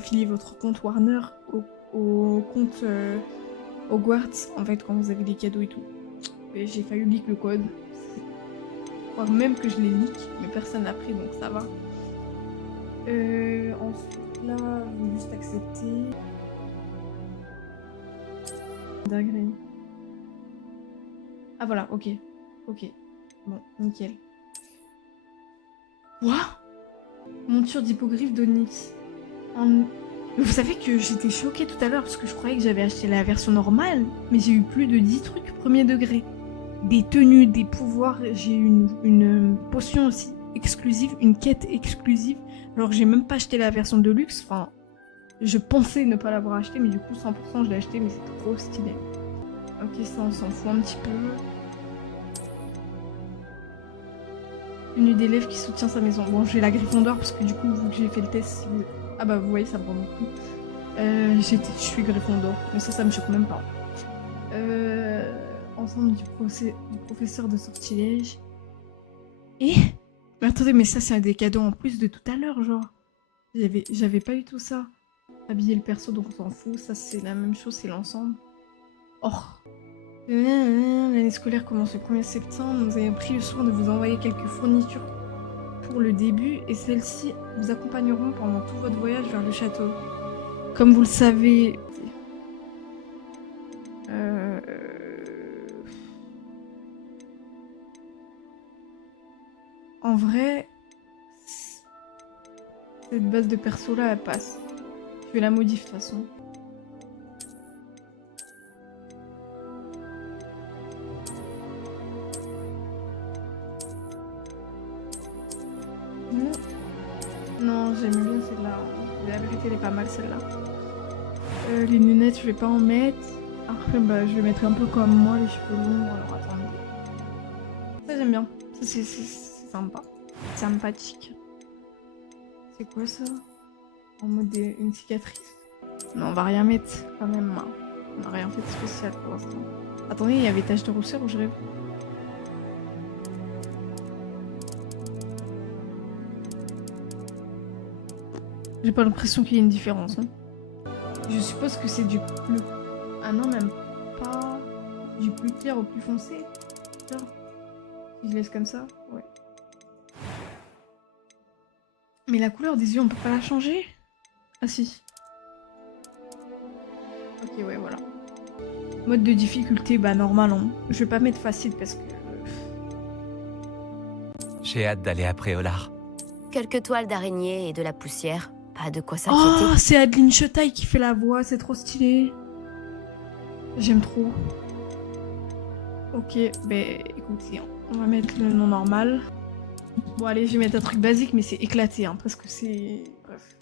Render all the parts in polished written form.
affilier votre compte Warner au compte Hogwarts, en fait, quand vous avez des cadeaux et tout. Et j'ai failli leak le code. Voire même que je l'ai leak, mais personne l'a pris, donc ça va. Ensuite, là, je vais juste accepter. Dinguerie. Ah voilà, ok. Ok. Bon, nickel. Quoi? Monture d'hippogriffe d'Onyx. Vous savez que j'étais choquée tout à l'heure parce que je croyais que j'avais acheté la version normale, mais j'ai eu plus de 10 trucs premier degré. Des tenues, des pouvoirs, j'ai eu une potion aussi exclusive, une quête exclusive. Alors j'ai même pas acheté la version de luxe, enfin, je pensais ne pas l'avoir acheté, mais du coup 100% je l'ai acheté, mais c'est trop stylé. Ok, ça on s'en fout un petit peu. Tenue d'élève qui soutient sa maison. Bon, j'ai la Gryffondor parce que du coup, vu que j'ai fait le test, ah bah vous voyez, ça me rend beaucoup. Je suis Gryffondor, mais ça me choque même pas. Ensemble du professeur de sortilège. Et mais attendez, mais ça c'est des cadeaux en plus de tout à l'heure, genre. J'avais pas eu tout ça. Habiller le perso, donc on s'en fout. Ça c'est la même chose, c'est l'ensemble. Oh. L'année scolaire commence le 1er septembre. Nous avons pris le soin de vous envoyer quelques fournitures pour le début et celles-ci vous accompagneront pendant tout votre voyage vers le château. Comme vous le savez... En vrai, cette base de perso là, elle passe. Je vais la modifier de toute façon. Non, j'aime bien celle-là. La vérité, elle est pas mal celle-là. Les lunettes, je vais pas en mettre. Après, bah, je vais mettre un peu comme moi, les cheveux longs. Alors attendez. Ça, j'aime bien. Ça, c'est sympa. Sympathique. C'est quoi ça? En mode une cicatrice? Non, on va rien mettre quand même. Hein. On n'a rien fait de spécial pour l'instant. Attendez, il y avait tache de rousseur ou je rêve? J'ai pas l'impression qu'il y ait une différence. Hein. Je suppose que c'est du plus... Ah non, même pas... Du plus clair au plus foncé. Tiens. Si je laisse comme ça, ouais. Mais la couleur des yeux, on peut pas la changer? Ah si. Ok, ouais, voilà. Mode de difficulté, bah normal, hein. Je vais pas mettre facile parce que... J'ai hâte d'aller à Préolard. Quelques toiles d'araignée et de la poussière. Pas de quoi s'inquiéter. Oh, c'est Adeline Chetaille qui fait la voix, c'est trop stylé. J'aime trop. Ok, bah écoutez, on va mettre le nom normal. Bon allez, je vais mettre un truc basique, mais c'est éclaté, hein, parce que c'est... Bref.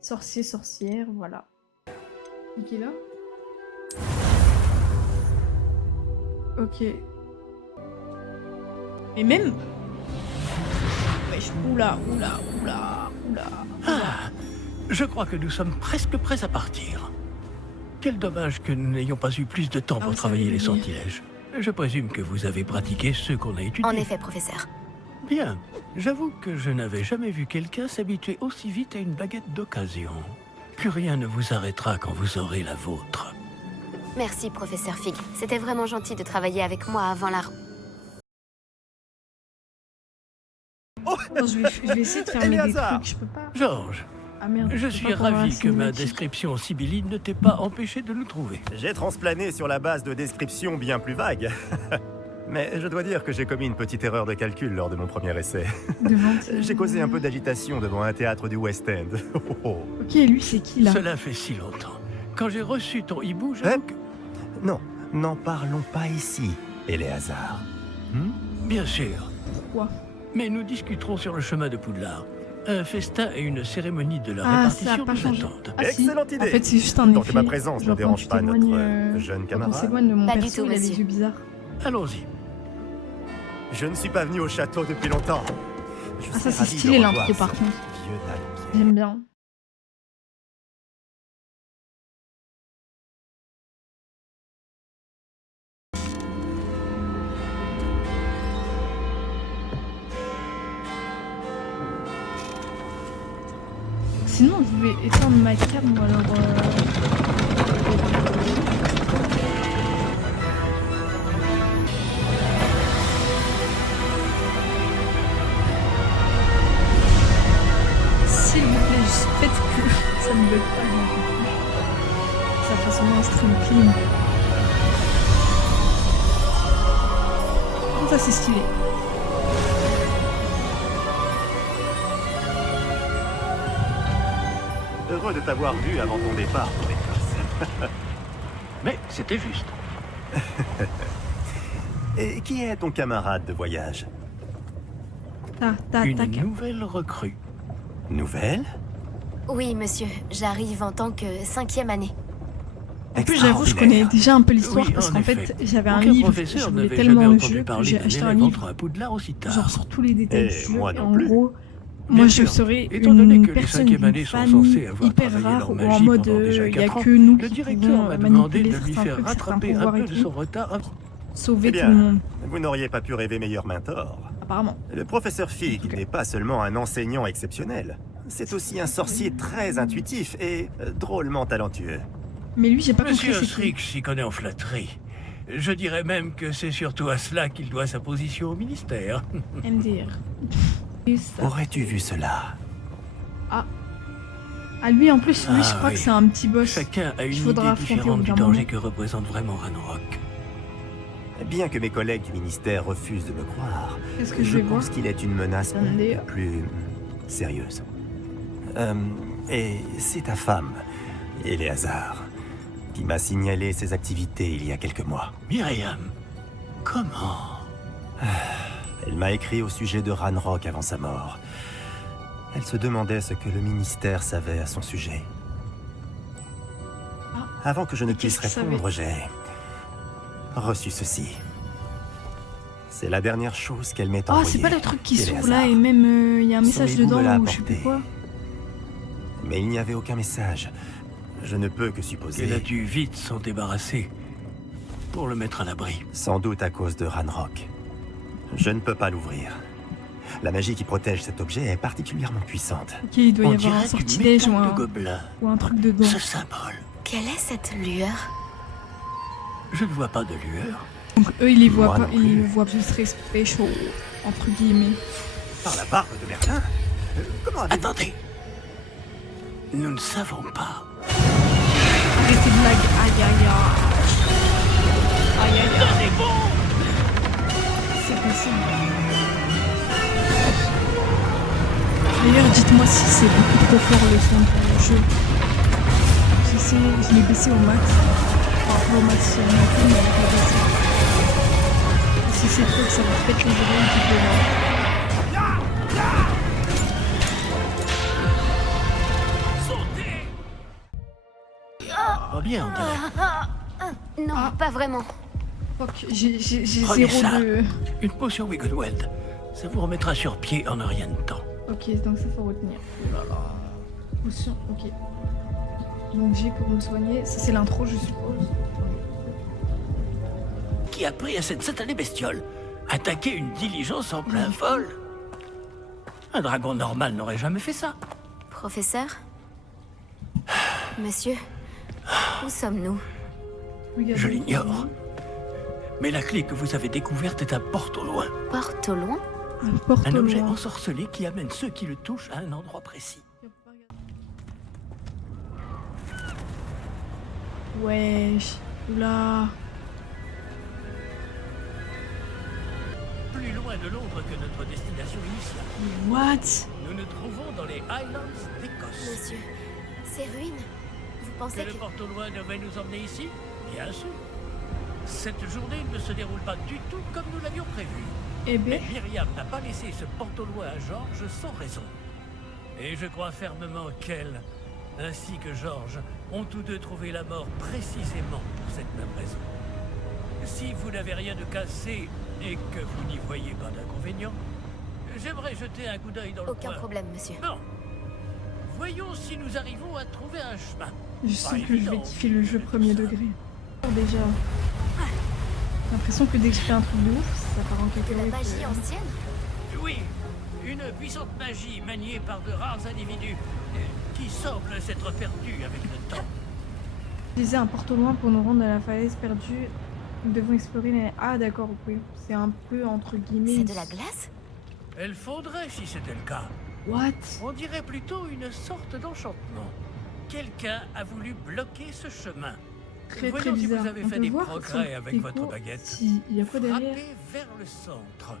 Sorcier, sorcière, voilà. Cliquez là. Ok. Et même... Wesh, oula. Ah, je crois que nous sommes presque prêts à partir. Quel dommage que nous n'ayons pas eu plus de temps pour travailler les sortilèges. Je présume que vous avez pratiqué ceux qu'on a étudiés. En effet, professeur. Bien. J'avoue que je n'avais jamais vu quelqu'un s'habituer aussi vite à une baguette d'occasion. Plus rien ne vous arrêtera quand vous aurez la vôtre. Merci, professeur Fig. C'était vraiment gentil de travailler avec moi avant la... Non, je vais essayer de fermer des trucs, je peux pas. Georges, Ah merde. je suis ravi que ma description sibylline ne t'ait pas empêché de nous trouver. J'ai transplané sur la base de descriptions bien plus vagues. Mais je dois dire que j'ai commis une petite erreur de calcul lors de mon premier essai. J'ai causé un peu d'agitation devant un théâtre du West End. Ok, lui c'est qui là? Cela fait si longtemps. Quand j'ai reçu ton hibou, j'avoue que... Non, n'en parlons pas ici, Éléazar. Bien sûr. Pourquoi? Mais nous discuterons sur le chemin de Poudlard. Un festin et une cérémonie de la Ah, ça a répartition pas nous changé. attendent. Ah, si. Excellente idée. En fait, c'est juste un Tant effet. que ma présence Genre, ne dérange quand pas tu notre t'éloignes, jeune Quand on camarade. s'éloigne de mon Pas du perso, tout, il a les monsieur. yeux bizarres. Allons-y. Je ne suis pas venu au château depuis longtemps. Je Ah, ça serais c'est ravi de stylé revoir l'intro ce par contre. vieux dague. J'aime bien. Sinon, je vais éteindre ma cam ou alors. S'il vous plaît, juste faites que ça ne bug pas. Ça fasse vraiment un stream clean. Oh, ça c'est stylé. Heureux de t'avoir vu avant ton départ pour l'Écosse. Mais c'était juste. Et qui est ton camarade de voyage? Une nouvelle recrue. Nouvelle? Oui, monsieur. J'arrive en tant que 5e année. En plus, j'avoue, je connais déjà un peu l'histoire Oui, parce en qu'en effet. fait, j'avais un Aucun livre, je professeur voulais n'avait tellement jamais le entendu jeu que parler j'ai d'un acheté un élève livre, entre un Poudlard aussi tard. genre sur tous les détails Et du jeu. moi Et non en plus. gros, Bien moi sûr, je serais étant donné une que les personne cinquièmes d'une années sont famille censées avoir hyper travaillé rare leur ou en magie mode pendant déjà il y a 4 ans, que nous le qui directeur pouvons m'a demandé manipuler de lui certains faire trucs, certains rattraper un pouvoirs peu et de tout, son retard. sauver Eh tout bien. le monde, Vous n'auriez pas pu rêver meilleur mentor. apparemment. Le professeur Fig Ok. n'est pas seulement un enseignant exceptionnel. C'est aussi un sorcier très intuitif et drôlement talentueux. Mais lui, j'ai pas compris Monsieur c'est qui. Ostrix s'y connaît en flatterie. Je dirais même que c'est surtout à cela qu'il doit sa position au ministère. MDR. Et ça. Aurais-tu vu cela? Ah, lui en plus, lui, Ah je crois oui. que c'est un petit boss. Chacun a une qu'il faudra idée affronter au différente bout du d'un danger moment. que représente vraiment Ranrock. Bien que mes collègues du ministère refusent de me croire, Qu'est-ce que je je vais voir? pense qu'il est une menace Attendez. plus sérieuse. Et c'est ta femme, Éléazar, qui m'a signalé ses activités il y a quelques mois. Myriam, comment? Elle m'a écrit au sujet de Ranrock avant sa mort. Elle se demandait ce que le ministère savait à son sujet. Ah. Avant que je ne puisse qu'est-ce qu'il répondre, j'ai reçu ceci. C'est la dernière chose qu'elle m'ait Oh, envoyée. c'est pas le truc qui Éléazar. s'ouvre là et même il y a un message Son époux me dedans l'a ou je sais plus apporté. quoi. Mais il n'y avait aucun message. Je ne peux que supposer. Elle a dû vite s'en débarrasser pour le mettre à l'abri. Sans doute à cause de Ranrock. Je ne peux pas l'ouvrir. La magie qui protège cet objet est particulièrement puissante. Ok, il doit y On avoir un dirait du sortilège métal de ou gobelin. un truc dedans. Ce symbole. Quelle est cette lueur? Je ne vois pas de lueur. Donc eux, ils les voient Moi pas, non ils plus. le voient juste très special, entre guillemets. Par la barbe de Merlin Comment avez-vous... Attendez. Nous ne savons pas. Arrêtez de lag, aïe aïe aïe. Aïe aïe aïe. C'est bon. C'est possible. D'ailleurs, dites-moi si c'est beaucoup trop fort le son pour le jeu. Je l'ai baissé au max. Enfin, pas au max sur mon film, mais je l'ai baissé. Si c'est trop que ça va pète les oreilles, tu peux voir. Pas bien, on dirait. Non, Ah. pas vraiment. Fuck, j'ai Prenez zéro ça. de... Une potion Wiggleweld. Ça vous remettra sur pied en un rien de temps. Ok, donc ça faut retenir. Oh là là. Potion, ok. Donc j'ai pour me soigner. Ça c'est l'intro, je suppose. Qui a pris à cette satanée bestiole? Attaquer une diligence en plein vol? Un dragon normal n'aurait jamais fait ça. Professeur? Monsieur? Où sommes-nous? Regardez. Je l'ignore. Mais la clé que vous avez découverte est un porte au loin. Porte au loin? Un porte Un au objet loin. ensorcelé qui amène ceux qui le touchent à un endroit précis. Wesh. Oula. Plus loin de Londres que notre destination initiale. What? Nous nous trouvons dans les Highlands d'Écosse. Monsieur, ces ruines, vous Que pensez le que... porte au loin devait nous emmener ici? Bien sûr. Cette journée ne se déroule pas du tout comme nous l'avions prévu. Eh Mais ben. Myriam n'a pas laissé ce porte au loin à Georges sans raison. Et je crois fermement qu'elle, ainsi que Georges, ont tous deux trouvé la mort précisément pour cette même raison. Si vous n'avez rien de cassé et que vous n'y voyez pas d'inconvénient, j'aimerais jeter un coup d'œil dans le Aucun coin. problème, monsieur. Non. Voyons si nous arrivons à trouver un chemin. Je sens que je vais kiffer le jeu premier degré. Déjà. J'ai l'impression que dès que je fais un truc de ouf, ça part en De la cacahuète. magie ancienne? Oui, une puissante magie maniée par de rares individus qui semble s'être perdu avec le temps. Utiliser un porte au loin pour nous rendre à la falaise perdue. Nous devons explorer les... Ah d'accord, oui. C'est un peu entre guillemets... C'est de la glace? Elle fondrait si c'était le cas. What? On dirait plutôt une sorte d'enchantement. Quelqu'un a voulu bloquer ce chemin. Très Voyons si bizarre. vous avez On fait peut des voir progrès son avec écho. votre baguette. Si, il y a quoi derrière? Frappez vers le centre.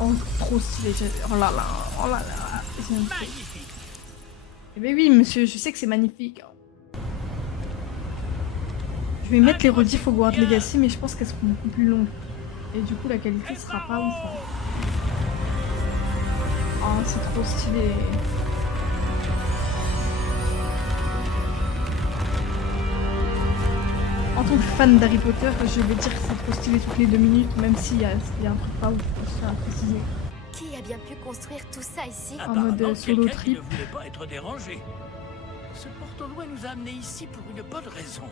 Oh, trop stylé. Oh là là, oh là là. Magnifique. Eh ben oui, monsieur, je sais que c'est magnifique. Je vais mettre les rediffs Hogwarts Legacy, mais je pense qu'elles seront beaucoup plus longues. Et du coup, la qualité sera pas ouf. Hein. Oh, c'est trop stylé. En tant que fan d'Harry Potter, je vais dire que c'est trop stylé toutes les 2 minutes, même s'il y a un truc pas ouf, je tiens à préciser. Qui a bien pu construire tout ça ici? En mode Apparemment, solo quelqu'un qui trip. ne voulait pas être dérangé. Ce porte-loin nous a amenés ici pour une bonne raison.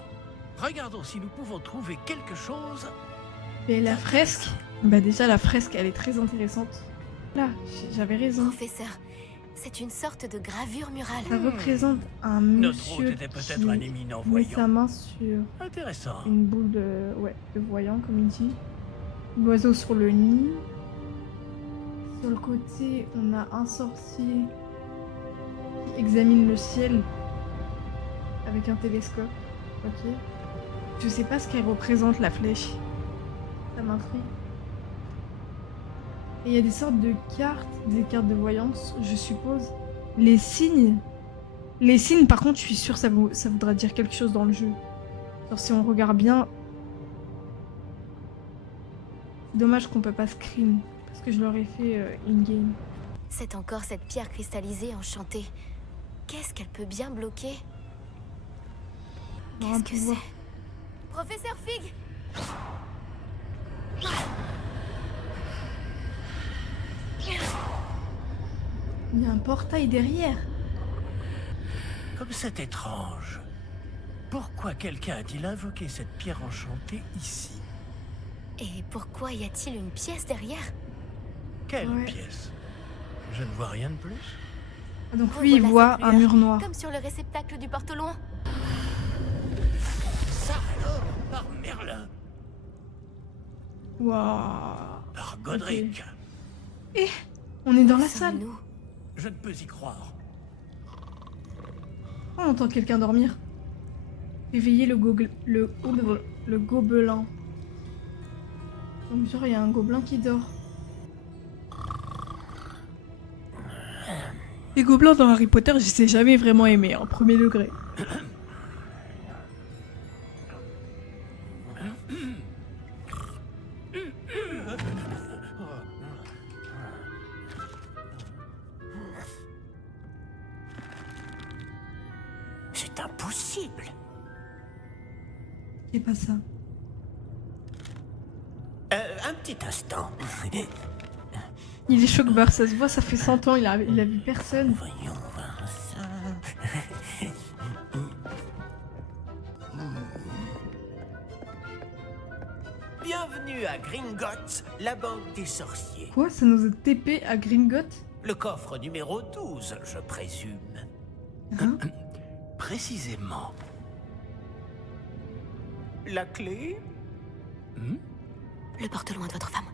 Regardons si nous pouvons trouver quelque chose. Et la fresque, bah déjà la fresque elle est très intéressante. Là, j'avais raison. Professeur, c'est une sorte de gravure murale. Ça représente un Notre hôte monsieur était peut-être qui un éminent met sa voyant. main sur Intéressant. une boule de, de voyant comme il dit. L'oiseau sur le nid. Sur le côté, on a un sorcier qui examine le ciel avec un télescope. Ok. Je sais pas ce qu'elle représente la flèche. Ça m'intrigue. Et il y a des sortes de cartes, des cartes de voyance, je suppose. Les signes. Les signes, par contre, je suis sûre ça voudra dire quelque chose dans le jeu. Genre, si on regarde bien. Dommage qu'on peut pas screen. Parce que je l'aurais fait in-game. C'est encore cette pierre cristallisée enchantée. Qu'est-ce qu'elle peut bien bloquer? On va un Qu'est-ce que pouvoir. c'est? Professeur Fig! Il y a un portail derrière. Comme c'est étrange. Pourquoi quelqu'un a-t-il invoqué cette pierre enchantée ici? Et pourquoi y a-t-il une pièce derrière? Quelle Ouais. pièce? Je ne vois rien de plus. Ah, donc lui, il Revoilà voit cette un lueur, mur noir. Comme sur le réceptacle du porte au loin. Ça alors, par Merlin, Waouh. par Godric. On est dans Où la salle. sommes-nous? Je ne peux y croire. Oh, on entend quelqu'un dormir. Réveiller le gobelin. Donc genre, il y a un gobelin qui dort. Les gobelins dans Harry Potter, je les ai jamais vraiment aimés, en premier degré. C'est impossible. C'est pas ça. Un petit instant. Il est choc-barre, ça se voit, ça fait 100 ans, il a vu personne. Voyons voir ça. Bienvenue à Gringotts, la banque des sorciers. Quoi, ça nous a TP à Gringotts? Le coffre numéro 12, je présume. Hein? Précisément. La clé? Le porte au loin de votre femme.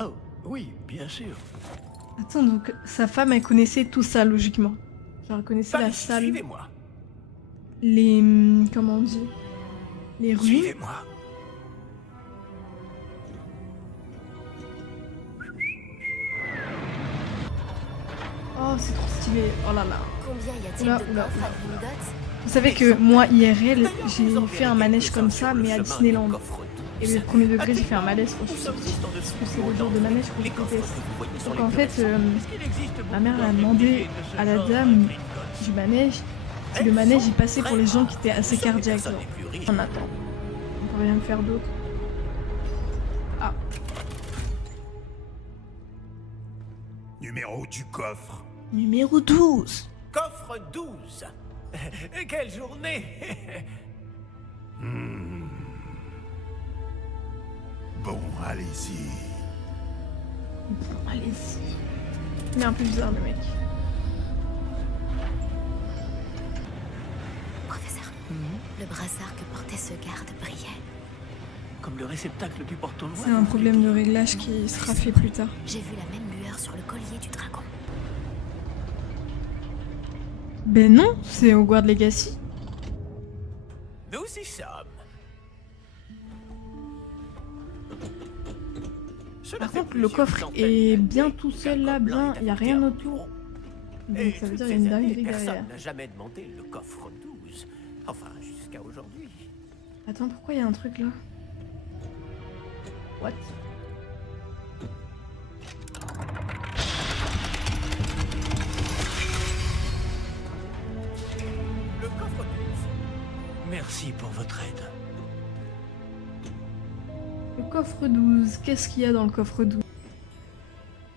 Oh, oui, bien sûr. Attends, donc sa femme, elle connaissait tout ça, logiquement. Genre, elle connaissait Par la ici, salle, suivez-moi. les... comment on dit? Les rues. Suivez-moi. Oh, c'est trop stylé. Oh là là. Combien y a-t-il Oula, de oula, coffres oula. à Gringotts? Vous savez que moi, IRL, j'ai fait un manège comme ça, mais à Disneyland. Et le premier degré, j'ai fait un malaise quand je suis sortie. Parce que c'est le genre de manège que je déteste. Donc en fait, ma mère a demandé à la dame du manège si le manège y passait pour les gens qui étaient assez cardiaques. Genre. On attend. On peut rien faire d'autre. Ah, Numéro du coffre. numéro 12. Coffre 12. Quelle journée. Bon, allez-y. Allez-y. Il est un peu bizarre, le mec. brassard que portait ce garde brillait. Comme le réceptacle du porte-au-loin. C'est un problème de réglage qui sera fait plus tard. J'ai vu la même lueur sur le collier du dragon. Ben non, c'est Hogwarts Legacy. Nous y sommes. Cela Par fait contre, le plusieurs coffre centaines est d'années bien tout seul là, qu'un bien, gobelin il n'y a est rien habité autour. en Donc Et ça veut toutes dire ces qu'il y a une années, dinguerie personne derrière. n'a jamais demandé le coffre 12. Enfin, jusqu'à aujourd'hui. Attends, pourquoi il y a un truc là? What? Le coffre 12. Merci pour votre aide. Le coffre 12, qu'est-ce qu'il y a dans le coffre 12?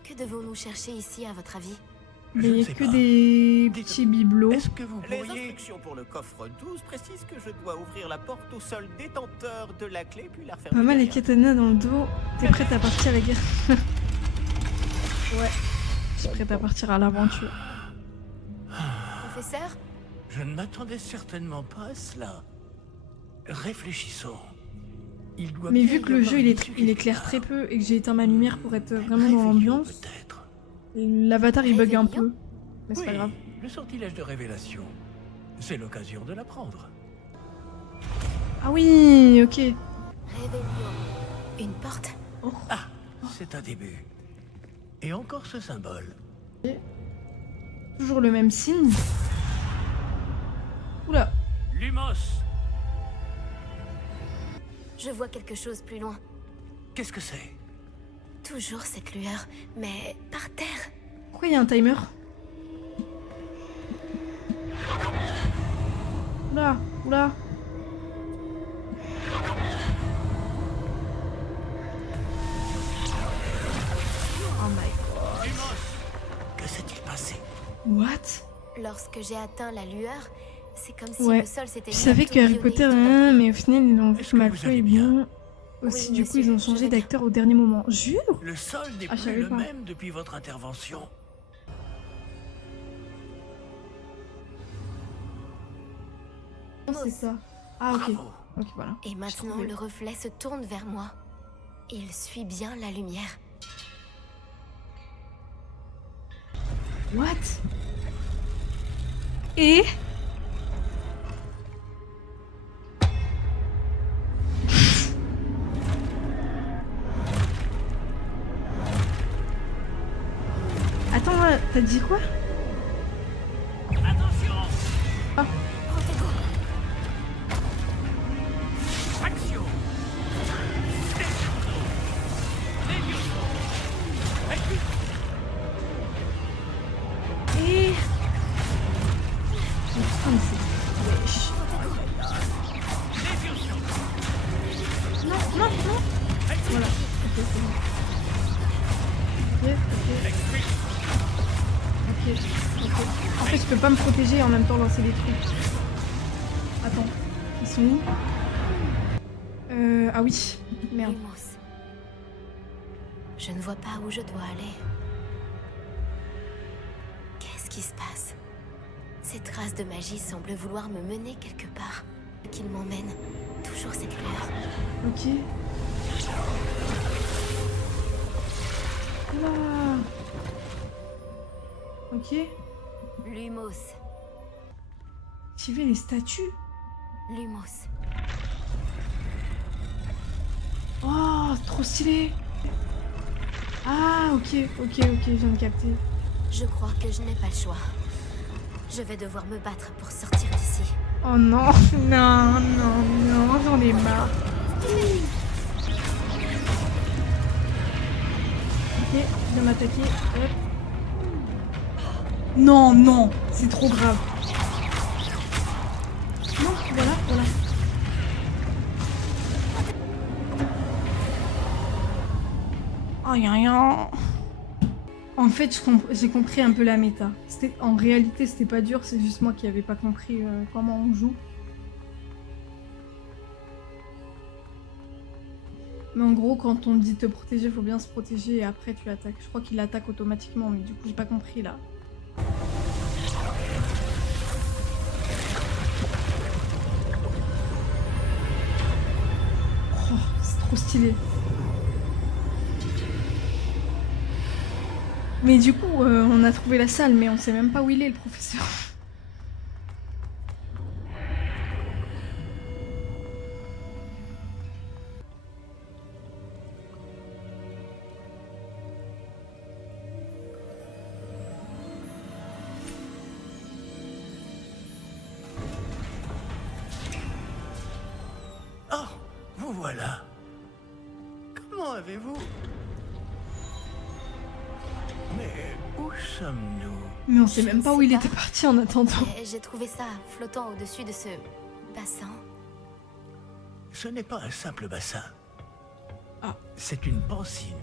Que devons-nous chercher ici, à votre avis? Mais Je il ne n'y a sais que pas. des Dites- petits bibelots. Est-ce que vous Les pourriez... instructions pour le coffre 12 précisent que je dois ouvrir la porte au seul détenteur de la clé puis la refermer. Pas mal les derrière. katanas dans le dos. T'es prête à partir à la guerre? Ouais, je suis prête à partir à l'aventure. Professeur? Je ne m'attendais certainement pas à cela. Réfléchissons. Il doit Mais bien vu y que le avoir jeu une il issue éclaire quelque très part. peu et que j'ai éteint ma lumière pour être vraiment dans Réveillons l'ambiance, peut-être. l'avatar il bug un Réveillons. peu. Mais c'est Oui, pas grave. le sortilège de révélation. C'est l'occasion de l'apprendre. Ah oui, ok. Réveillons. Une porte? Ah, c'est un début. Et encore ce symbole. Toujours le même signe. Oula. Lumos, Je vois quelque chose plus loin. qu'est-ce que c'est? Toujours cette lueur, mais par terre. Pourquoi il y a un timer? Oula, oula. Oh my god. Lumos, que s'est-il passé? What? Lorsque j'ai atteint la lueur, c'est comme si Ouais. le sol s'était Je mis à savais que Harry tourbillonner Potter, tout d'un coup. mais au final ils ont vu Est-ce que que vous Malfoy allez est bien? bien. Aussi, Oui, du coup, monsieur, ils ont je changé vais bien. d'acteur au dernier moment. Jure? Le sol n'est Ah, je plus savais le pas. même depuis votre intervention. C'est ça. Ah, ok. Bravo. Ok, voilà. Et maintenant, trouvais. le reflet se tourne vers moi. Il suit bien la lumière. What? Et attends, t'as dit quoi? Attention! Protego, Action! Descendo! Levioso! Exit! Et putain, mais c'est wesh. Levioso! Non, non, non. Exit! Voilà. Ok, c'est bon. Exit! Ok, ok. En fait, je peux pas me protéger et en même temps lancer des trucs. Attends, ils sont où? Ah oui, merde. Lumos. Je ne vois pas où je dois aller. Qu'est-ce qui se passe? Ces traces de magie semblent vouloir me mener quelque part. Qu'il m'emmène. Toujours cette lueur. Ok. Oula. Ok. Lumos. Activer les statues. Lumos. Oh, trop stylé. Ah, ok, ok, ok, je viens de capter. Je crois que je n'ai pas le choix. Je vais devoir me battre pour sortir d'ici. Oh non, non, non, non, j'en ai marre. Ok, je viens m'attaquer. Hop. Non, non, c'est trop grave. Non, voilà, voilà. Oh, y'a rien. En fait, j'ai compris un peu la méta. En réalité, c'était pas dur, c'est juste moi qui avais pas compris comment on joue. Mais en gros, quand on dit te protéger, faut bien se protéger et après tu attaques. Je crois qu'il attaque automatiquement, mais du coup, j'ai pas compris là. trop stylé. Mais du coup, on a trouvé la salle, mais on sait même pas où il est, le professeur. Oh, vous voilà. Comment avez-vous... Mais où sommes-nous? Mais on sait même pas où il était parti en attendant. J'ai trouvé ça flottant au-dessus de ce bassin. Ce n'est pas un simple bassin. Ah. C'est une pancine.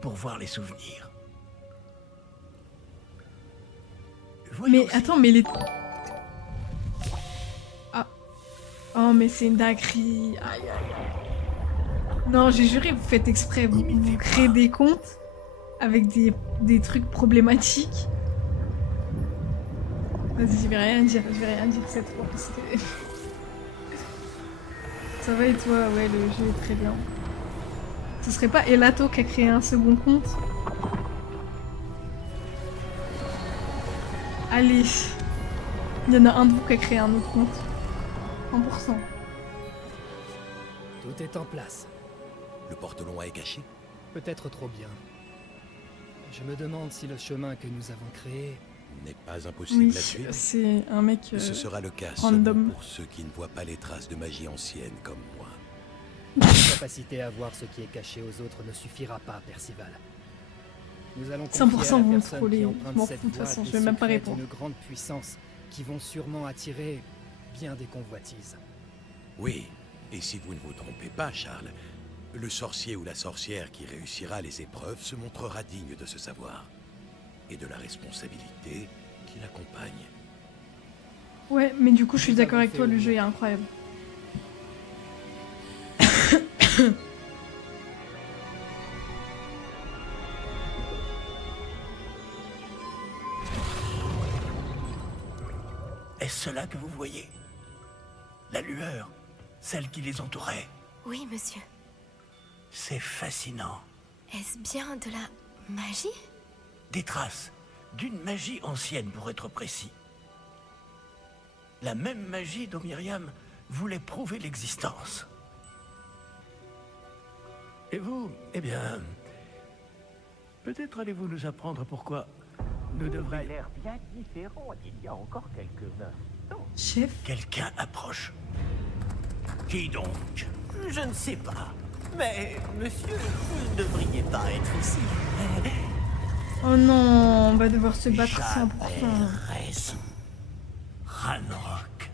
Pour voir les souvenirs. Voyons Mais attends, mais les... Ah. Oh, mais c'est une dinguerie. Aïe, aïe, aïe. Non, j'ai juré, vous faites exprès. Vous créez des comptes avec des trucs problématiques. Vas-y, je vais rien dire cette fois. Parce que... Ça va et toi? Ouais, le jeu est très bien. Ce serait pas Elato qui a créé un second compte? Allez. Il y en a un de vous qui a créé un autre compte. 100%. Tout est en place. Le porte-long est caché? Peut-être trop bien. Je me demande si le chemin que nous avons créé... N'est pas impossible Oui, à suivre. c'est un mec Ce sera le cas random. seulement pour ceux qui ne voient pas les traces de magie ancienne comme moi. La capacité à voir ce qui est caché aux autres ne suffira pas, Percival. Nous allons 100% confier à la vous me personne trollez, qui je emprunte m'en cette fous de toute voie façon, des je vais même pas secrets répondre. d'une grande puissance qui vont sûrement attirer bien des convoitises. Oui, et si vous ne vous trompez pas, Charles, le sorcier ou la sorcière qui réussira les épreuves se montrera digne de ce savoir et de la responsabilité qui l'accompagne. Ouais, mais du coup, je suis Nous d'accord avons avec fait toi, au le mieux. jeu est incroyable. Est-ce cela que vous voyez? La lueur, celle qui les entourait. Oui, monsieur. C'est fascinant. Est-ce bien de la magie? Des traces d'une magie ancienne, pour être précis. La même magie dont Myriam voulait prouver l'existence. Et vous, eh bien... Peut-être allez-vous nous apprendre pourquoi nous devrions... l'air bien différent d'il y a encore quelques instants. Chef? Quelqu'un approche. Qui donc? Je ne sais pas. Mais, monsieur, vous ne devriez pas être ici. Oh non, on va devoir se battre 100%. Raison. Ranrock.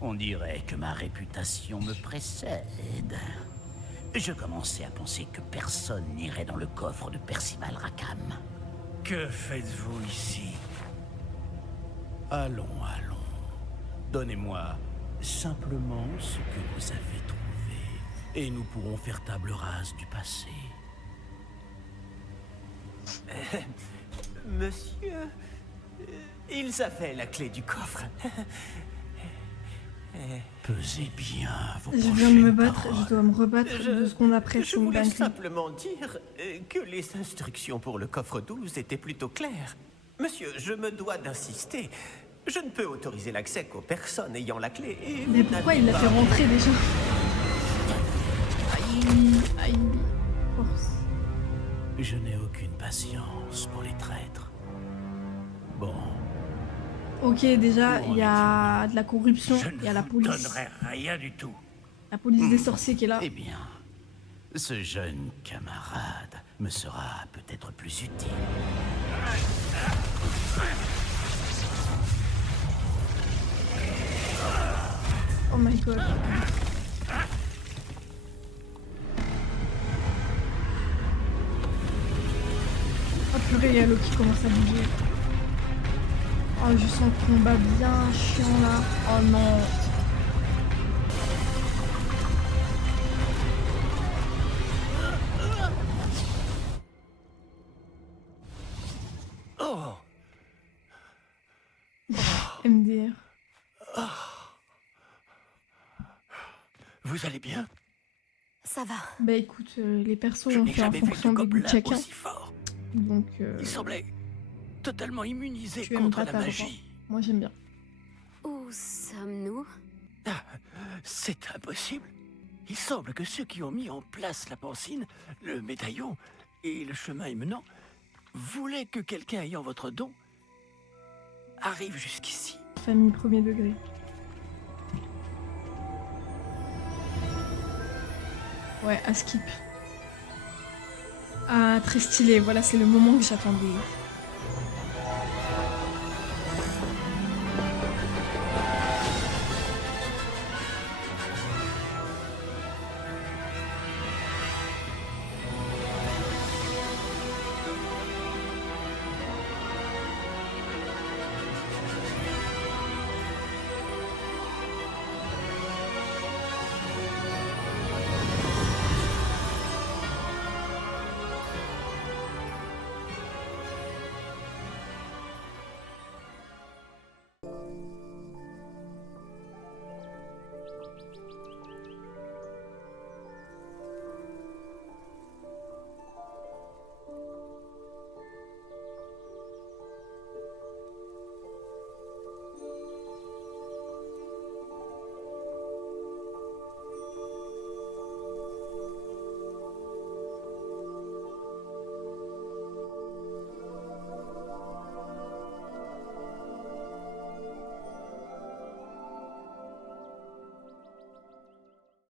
On dirait que ma réputation me précède. Je commençais à penser que personne n'irait dans le coffre de Percival Rackham. Que faites-vous ici? Allons. Donnez-moi simplement ce que vous avez trouvé. Et nous pourrons faire table rase du passé. Monsieur, ils avaient la clé du coffre. Pesez bien vos Je viens de me prochaines battre, paroles. je dois me rebattre 2 secondes après, Je c'est une voulais dinguerie. simplement dire que les instructions pour le coffre 12 étaient plutôt claires. Monsieur, je me dois d'insister. Je ne peux autoriser l'accès qu'aux personnes ayant la clé. Et Mais vous pourquoi n'avez il l'a pas- fait rentrer déjà? Aïe, force. Je n'ai aucune patience pour les traîtres. Bon, Ok, déjà, il y a de la corruption, je il y a ne la vous police. donnerai rien du tout. La police des sorciers qui est là. Eh bien, ce jeune camarade me sera peut-être plus utile. Oh my god. Oh purée, il y a l'eau qui commence à bouger. Oh, je sens le combat bien chiant là. Oh non. Oh, MDR. vous allez bien? Ça va. Bah écoute, les persos Je ont n'ai fait en jamais vu fonction de des goûts de gobelin chacun. aussi fort. Donc, Il semblait totalement immunisé tu aimes contre pas la ta magie. moi j'aime bien. Où sommes-nous? Ah, c'est impossible. Il semble que ceux qui ont mis en place la pancine, le médaillon et le chemin émenant voulaient que quelqu'un ayant votre don arrive jusqu'ici. Famille premier degré. Ouais, à skip. Ah, très stylé. Voilà, c'est le moment que j'attendais.